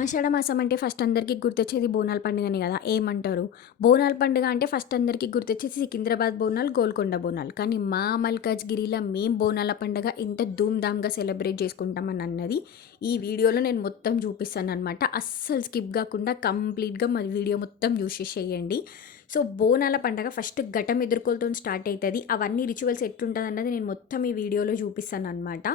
ఆషాఢ మాసం అంటే ఫస్ట్ అందరికి గుర్తొచ్చేది బోనాల పండుగనే గదా! ఏమంటారు? బోనాల పండుగ అంటే ఫస్ట్ అందరికి గుర్తొచ్చేది సికింద్రాబాద్ బోనాలు, గోల్కొండ బోనాలు. కానీ మా మల్కాజ్‌గిరిలో మేము బోనాల పండుగ ఎంత ధూమ్‌ధామ్‌గా సెలబ్రేట్ చేసుకుంటామని అన్నది ఈ వీడియోలో నేను మొత్తం చూపిస్తాననమాట. అస్సలు స్కిప్ గాకుండా కంప్లీట్‌గా మా వీడియో మొత్తం చూసేసేయండి. సో, బోనాల పండగ ఫస్ట్ ఘటం ఎదుర్కోలతోని స్టార్ట్ అయితది. అవన్నీ రిచువల్స్ ఎట్లుంటదన్నది నేను మొత్తం ఈ వీడియోలో చూపిస్తాననమాట.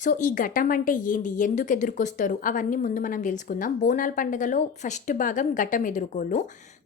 సో, ఈ ఘటం అంటే ఏంది? ఎందుకు ఎదుర్కొస్తారు? అవన్నీ ముందు మనం తెలుసుకుందాం. బోనాల పండుగలో ఫస్ట్ భాగం ఘటం ఎదుర్కోలు.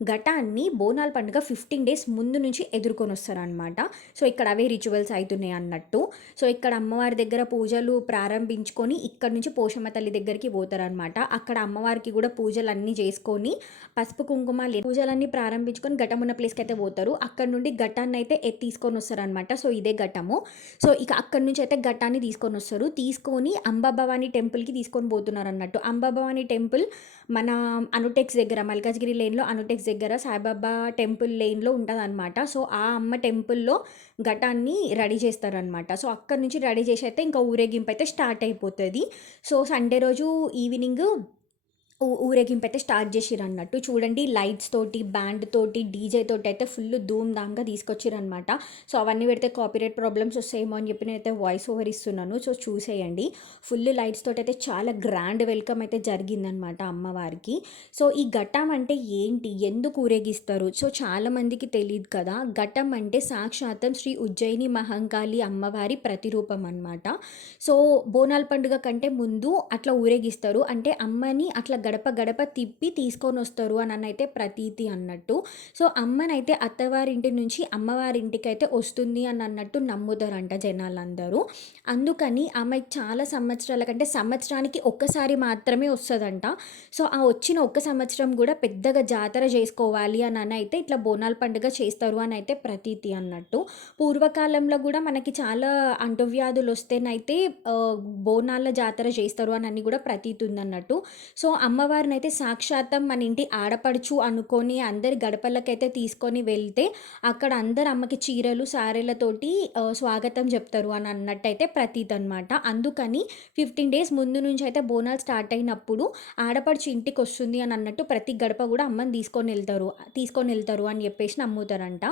ఘటాన్ని బోనాల పండుగ 15 డేస్ ముందు నుంచి ఎదుర్కొనొస్తారనమాట. సో, ఇక్కడ అవే రిచువల్స్ అయితున్నాయి అన్నట్టు. సో, ఇక్కడ అమ్మవారి దగ్గర పూజలు ప్రారంభించుకొని ఇక్కడి నుంచి పోషమ్మ తల్లి దగ్గరికి పోతారనమాట. అక్కడ అమ్మవారికి కూడా పూజలన్నీ చేసుకొని పసుపు, కుంకుమ పూజలన్నీ ప్రారంభించుకొని ఘటం ఉన్న ప్లేస్‌కి అయితే పోతారు. అక్కడి నుండి ఘటాన్నయితే తీసుకొని వస్తారనమాట. సో, ఇదే ఘటము. సో, ఇక అక్కడి నుంచి అయితే ఘట్టాన్ని తీసుకొనొస్తారు. తీసుకొని అంబాభవాని టెంపుల్‌కి తీసుకొని పోతున్నారన్నట్టు. అంబాభవాని టెంపుల్ మన అనుటెక్స్ దగ్గర మల్కాజ్‌గిరి లేన్‌లో అనుటెక్స్ దగ్గర సాయిబాబా టెంపుల్ లేన్‌లో ఉంటదనమాట. సో, ఆ అమ్మ టెంపుల్‌లో ఘటాన్ని రెడీ చేస్తారనమాట. సో, అక్కడి నుంచి రెడీ చేసి అయితే ఇంకా ఊరేగింపు అయితే స్టార్ట్ అయిపోతది. సో, సండే రోజు ఈవినింగ్ ఊరేగింపు అయితే స్టార్ట్ చేసిరన్నట్టు. చూడండి లైట్స్ తోటి, బ్యాండ్ తోటి, డీజే తోటి అయితే ఫుల్ ధూమ్ ధామ్‌గా తీసుకొచ్చిరనమాట. సో, అవన్నీ పెడితే కాపీరైట్ ప్రాబ్లమ్స్ వస్తాయేమో అని చెప్పి నేనైతే వాయిస్ ఓవర్ ఇస్తున్నాను. సో, చూసేయండి. ఫుల్ లైట్స్ తోటి అయితే చాలా గ్రాండ్ వెల్కమ్ అయితే జరిగిందనమాట అమ్మవారికి. సో, ఈ ఘటం అంటే ఏంటి? ఎందుకు ఊరేగిస్తారు? సో, చాలామందికి తెలీదు కదా! ఘటం అంటే సాక్షాత్తం శ్రీ ఉజ్జయిని మహంకాళి అమ్మవారి ప్రతిరూపం అనమాట. సో, బోనాల పండుగ కంటే ముందు అట్లా ఊరేగిస్తారు. అంటే అమ్మని అట్లా గడప గడప తిప్పి తీసుకొనొస్తారు అననైతే ప్రతీతి అన్నట్టు. సో, అమ్మనైతే అత్తవారింటి నుంచి అమ్మవారింటికైతే వస్తుంది అని అన్నట్టు నమ్ముతారంట జనాలందరూ. అందుకని ఆమె చాలా సంవత్సరాల కంటే సంవత్సరానికి ఒక్కసారి మాత్రమే వస్తదంట. సో, ఆ వచ్చిన ఒక్క సంవత్సరం గూడా పెద్దగా జాతర జేసుకోవాలి అననైతే ఇట్లా బోనాల పండుగ చేస్తారు అనైతే ప్రతీతి అన్నట్టు. పూర్వకాలంలో గూడా మనకి చాలా అంటువ్యాధులొస్తేనైతే బోనాల జాతర చేస్తారు అనని గూడా ప్రతీతి ఉందన్నట్టు. సో, అమ్మవారినైతే సాక్షాత్తం మన ఇంటి ఆడపడుచు అనుకోని అందరి గడపలకైతే తీసుకొని వెళ్తే అక్కడ అందరు అమ్మకి చీరలు, సారెలతోటి స్వాగతం జెప్తారు అని అన్నట్టయితే ప్రతీతనమాట. అందుకని 15 డేస్ ముందు నుంచయితే బోనాలు స్టార్ట్ అయినప్పుడు ఆడపడుచు ఇంటికొస్తుంది అని అన్నట్టు ప్రతి గడప గూడా అమ్మని తీసుకొనెళ్తారు అని జెప్పేసి నమ్ముతారంట.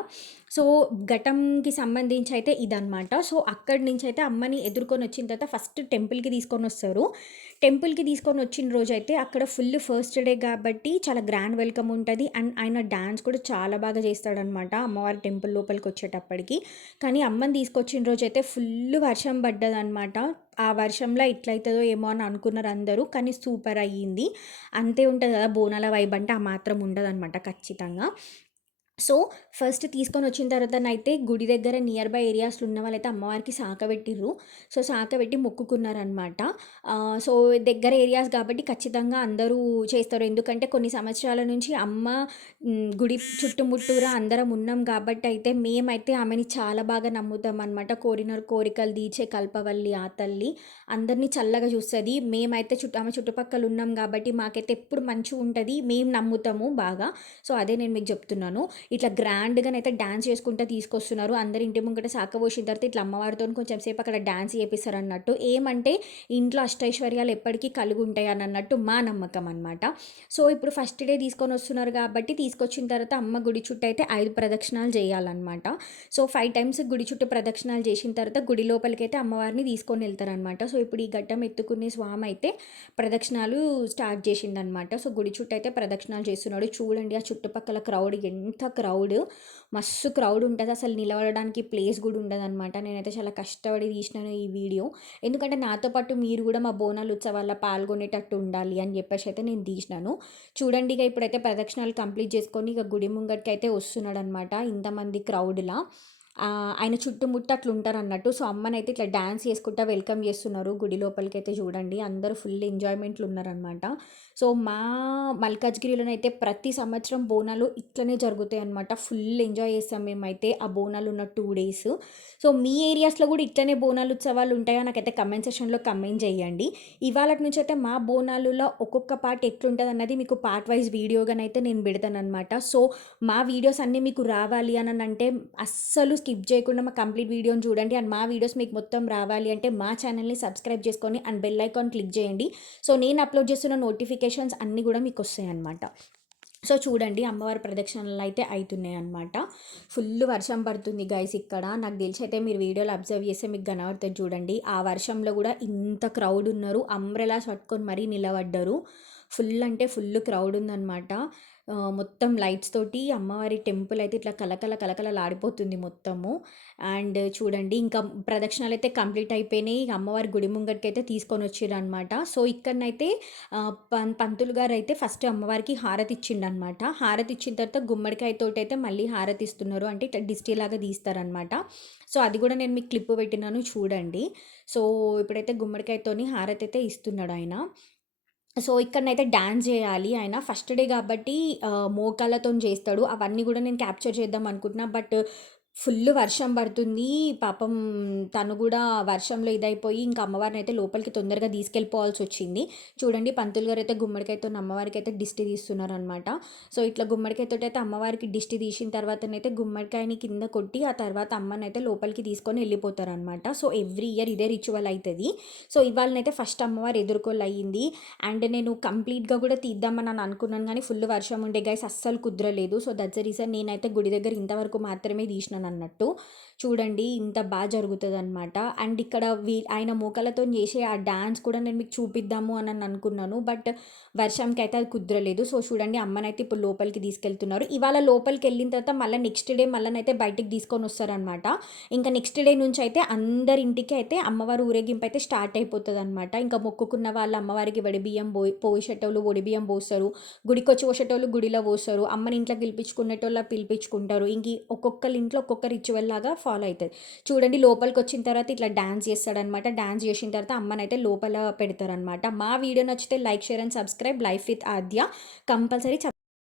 సో, ఘటంకి సంబంధించి అయితే ఇదనమాట. సో, అక్కడి నుంచయితే అమ్మని ఎదుర్కొనొచ్చిన తర్వాత ఫస్ట్ టెంపుల్‌కి తీసుకొనొస్తారు. టెంపుల్‌కి తీసుకొనొచ్చిన రోజైతే అక్కడ ఫుల్ ఫస్ట్ డే గాబట్టి చాలా గ్రాండ్ వెల్కమ్ ఉంటది. అండ్ ఆయన డాన్స్ కూడా చాలా బాగా చేస్తాడనమాట అమ్మవారి టెంపుల్ లోపలికొచ్చేటప్పటికి. కానీ అమ్మని తీసుకొచ్చిన రోజైతే ఫుల్ వర్షం పడ్డదనమాట. ఆ వర్షంలో ఎట్లయితదో ఏమో అని అనుకున్నారు అందరూ. కానీ సూపర్ అయ్యింది. అంతే ఉంటది కదా! బోనాల వైబ్ అంటే ఆ మాత్రం ఉండదనమాట ఖచ్చితంగా. సో, ఫస్ట్ తీసుకొనొచ్చిన తర్వాతనైతే గుడి దగ్గర నియర్ బై ఏరియాస్‌లో ఉన్న వాళ్ళైతే అమ్మవారికి సాకబెట్టిర్రు. సో, సాకబెట్టి మొక్కుకున్నారనమాట. సో, దగ్గర ఏరియాస్ గాబట్టి ఖచ్చితంగా అందరూ చేస్తారు. ఎందుకంటే కొన్ని సంవత్సరాల నుంచి అమ్మ గుడి చుట్టుముట్టూరా అందరం ఉన్నాం గాబట్టయితే మేమైతే ఆమెని చాలా బాగా నమ్ముతామనమాట. కోరిన కోరికలు తీర్చే కల్పవల్లి ఆ తల్లి. అందరిని చల్లగా చూస్తది. మేమైతే ఆమె చుట్టుపక్కల ఉన్నాం గాబట్టి మాకైతే ఎప్పుడు మంచిగుంటది. మేము నమ్ముతాము బాగా. సో, అదే నేను మీకు చెప్తున్నాను. ఇట్లా గ్రాండ్‌గానైతే డాన్స్ చేసుకుంటా తీసుకొస్తున్నారు. అందరి ఇంటి ముంగట సాకబోసిన తర్వాత ఇట్లా అమ్మవారితోని కొంచెం సేపు అక్కడ డాన్స్ చేపిస్తారన్నట్టు. ఏమంటే ఇంట్లో అష్టైశ్వర్యాలు ఎప్పటికీ కలిగుంటాయి అని అన్నట్టు మా నమ్మకం అనమాట. సో, ఇప్పుడు ఫస్ట్ డే తీసుకొనొస్తున్నారు కాబట్టి తీసుకొచ్చిన తర్వాత అమ్మ గుడి చుట్టూ అయితే 5 ప్రదక్షిణాలు చేయాలనమాట. సో, 5 టైమ్స్ గుడి చుట్టూ ప్రదక్షిణాలు చేసిన తర్వాత గుడి లోపలికైతే అమ్మవారిని తీసుకొనెళ్తారనమాట. సో, ఇప్పుడు ఈ ఘట్టం ఎత్తుకునే స్వామి అయితే ప్రదక్షిణాలు స్టార్ట్ చేసిండనమాట. సో, గుడి చుట్టూ అయితే ప్రదక్షిణాలు చేస్తున్నాడు. చూడండి ఆ చుట్టుపక్కల క్రౌడ్ ఎంత క్రౌడ్, మస్తు క్రౌడ్ ఉంటది. అసలు నిలబడడానికి ప్లేస్ గూడా ఉండదనమాట. నేనైతే చాలా కష్టపడి తీసినాను ఈ వీడియో. ఎందుకంటే నాతో పాటు మీరు గూడా మా బోనాల ఉత్సవాల్లో పాల్గొనేటట్టు ఉండాలి అని జెప్పేసి అయితే నేను తీసినాను. చూడండి ఇక ఇప్పుడైతే ప్రదక్షిణాలు కంప్లీట్ చేసుకొని ఇక గుడి ముంగటికైతే వస్తున్నాడనమాట ఇంతమంది క్రౌడ్‌లా. ఆయన చుట్టుముట్టు అట్లుంటారన్నట్టు. సో, అమ్మనైతే ఇట్లా డాన్స్ చేసుకుంటా వెల్కమ్ చేస్తున్నారు. గుడి లోపలికైతే చూడండి. అందరూ ఫుల్ ఎంజాయ్‌మెంట్‌లో ఉన్నారనమాట. సో, మా మల్కాజ్‌గిరిలోనైతే ప్రతి సంవత్సరం బోనాలు ఇట్లనే జరుగుతాయనమాట. ఫుల్ ఎంజాయ్ చేస్తాం మేమైతే ఆ బోనాలున్న 2 డేస్. సో, మీ ఏరియాస్‌లో గూడా ఇట్లనే బోనాలు ఉత్సవాలు ఉంటాయా? నాకైతే కమెంట్ సెక్షన్‌లో కమెంట్ చేయండి. ఇవాళటి నుంచైతే మా బోనాలులో ఒక్కొక్క పార్ట్ ఎట్లుంటదన్నది మీకు పార్ట్ వైస్ వీడియోగానైతే నేను పెడతాననమాట. సో, మా వీడియోస్ అన్నీ మీకు రావాలి అననంటే అస్సలు స్కిప్ చేయకుండా మా కంప్లీట్ వీడియోని చూడండి. అండ్ మా వీడియోస్ మీకు మొత్తం రావాలి అంటే మా ఛానల్‌ని సబ్స్క్రైబ్ చేసుకొని అండ్ బెల్ ఐకాన్ క్లిక్ చేయండి. సో నేను అప్లోడ్ చేస్తున్న నోటిఫికేషన్స్ అన్నీ కూడా మీకు వస్తాయన్నమాట. సో చూడండి అమ్మవారి ప్రదక్షిణలు అయితే అయితున్నాయన్నమాట. ఫుల్ వర్షం పడుతుంది గైస్ ఇక్కడ. నాకు తెలిసి అయితే మీరు వీడియోలో అబ్జర్వ్ చేస్తే మీకు కనబడుతుంది చూడండి. ఆ వర్షంలో కూడా ఇంత క్రౌడ్ ఉన్నారు. అంబ్రెలాస్ పట్టుకొని మరీ నిలబడ్డారు. ఫుల్ అంటే ఫుల్ క్రౌడ్ ఉందన్నమాట. మొత్తం లైట్స్ తోటి అమ్మవారి టెంపుల్ అయితే ఇట్లా కలకలలాడిపోతుంది మొత్తము. అండ్ చూడండి ఇంకా ప్రదక్షిణాలు అయితే కంప్లీట్ అయిపోయినాయి. ఇక అమ్మవారి గుడి ముంగటికైతే తీసుకొని వచ్చిర్రనమాట. సో ఇక్కడనైతే పంతులు గారు అయితే ఫస్ట్ అమ్మవారికి హారతి ఇచ్చిండనమాట. హారతి ఇచ్చిన తర్వాత గుమ్మడికాయతోటి అయితే మళ్ళీ హారతి ఇస్తున్నారు. అంటే ఇట్లా దిష్టి లాగా తీస్తారనమాట. సో అది కూడా నేను మీకు క్లిప్ పెట్టినాను చూడండి. సో ఇప్పుడైతే గుమ్మడికాయతోని హారతి అయితే ఇస్తున్నాడు ఆయన. సో ఇక్కడనైతే డాన్స్ చేయాలి ఆయన. ఫస్ట్ డే కాబట్టి మోకాళ్ళతోని చేస్తాడు. అవన్నీ కూడా నేను క్యాప్చర్ చేద్దాం అనుకుంటున్నా. బట్ ఫుల్ వర్షం పడుతుంది. పాపం తను కూడా వర్షంలో ఇదైపోయి ఇంకా అమ్మవారినైతే లోపలికి తొందరగా తీసుకెళ్ళిపోవాల్సొచ్చింది. చూడండి పంతులు గారైతే గుమ్మడికాయతోని అమ్మవారికైతే దిష్టి తీస్తున్నారనమాట. సో ఇట్లా గుమ్మడికాయతోటైతే అమ్మవారికి దిష్టి తీసిన తర్వాతనైతే గుమ్మడికాయని కింద కొట్టి ఆ తర్వాత అమ్మనైతే లోపలికి తీసుకొని వెళ్ళిపోతారనమాట. సో ఎవ్రీ ఇయర్ ఇదే రిచువల్ అయితది. సో ఇవాళనైతే ఫస్ట్ అమ్మవారు ఎదుర్కోలయ్యింది. అండ్ నేను కంప్లీట్‌గా కూడా తీద్దామని అనుకున్నాను కానీ ఫుల్ వర్షం ఉండే గైస్ అస్సలు కుదరలేదు. సో దట్స్ ద రీజన్ నేనైతే గుడి దగ్గర ఇంతవరకు మాత్రమే తీసినానన్నట్టు. చూడండి ఇంత బాగా జరుగుతదనమాట. అండ్ ఇక్కడ ఆయన మోకాళ్ళతోని చేసే ఆ డాన్స్ కూడా నేను మీకు చూపిద్దాము అని అనుకున్నాను. బట్ వర్షంకైతే అది కుదరలేదు. సో చూడండి అమ్మనైతే ఇప్పుడు లోపలికి తీసుకెళ్తున్నారు. ఇవాళ లోపలికి వెళ్ళిన తర్వాత మళ్ళీ నెక్స్ట్ డే మళ్ళనైతే బయటికి తీసుకొని వస్తారనమాట. ఇంకా నెక్స్ట్ డే నుంచి అయితే అందరి ఇంటికి అయితే అమ్మవారి ఊరేగింపు అయితే స్టార్ట్ అయిపోతుందనమాట. ఇంకా మొక్కుకున్న వాళ్ళు అమ్మవారికి వడిబియ్యం పోసేటోళ్ళు వడిబియ్యం పోస్తారు. గుడికొచ్చి పోసేటోళ్ళు గుడిలో పోస్తారు. అమ్మని ఇంట్లో పిలిపించుకునేటోళ్ళు పిలిపించుకుంటారు. ఇంక ఒక్కొక్కరి ఇంట్లో ఒక్కొక్క రిచువల్ లాగా ఫాలో అవుతుంది. చూడండి లోపలికి వచ్చిన తర్వాత ఇట్లా డాన్స్ చేస్తాడనమాట. డాన్స్ చేసిన తర్వాత అమ్మనైతే లోపల పెడతారనమాట. మా వీడియో నచ్చితే like, share and subscribe. Life with Aadya compulsory